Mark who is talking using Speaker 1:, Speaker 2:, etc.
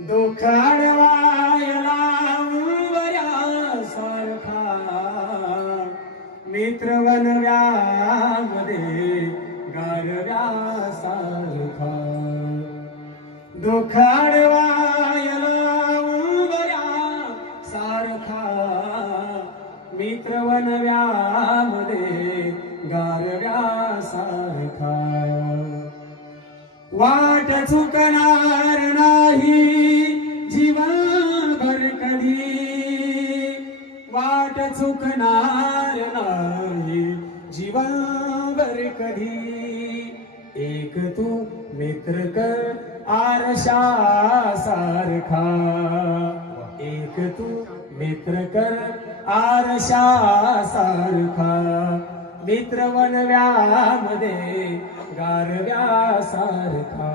Speaker 1: दुखाडवायला उंबऱ्या सारखा. मित्र वनव्यामध्ये गारव्या सारखा. दुखाडवायला उंबऱ्या सारखा. मित्र वनव्यामध्ये गारव्या सारखा. वाट चुकणार नाही कधी वाट चुकणार नाही. जीवावर कधी एक तू मित्र कर आरशा सारखा एक तू मित्र कर आरशा सारखा मित्र वनव्यामध्ये गारव्या सारखा